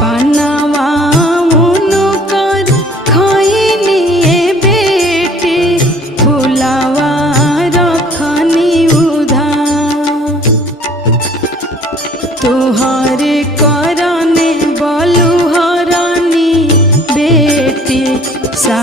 पनावा मुनुकर खैनी बेटी फुलावा रखनी उधार। तुहरे करने बलुहरनी बेटी सा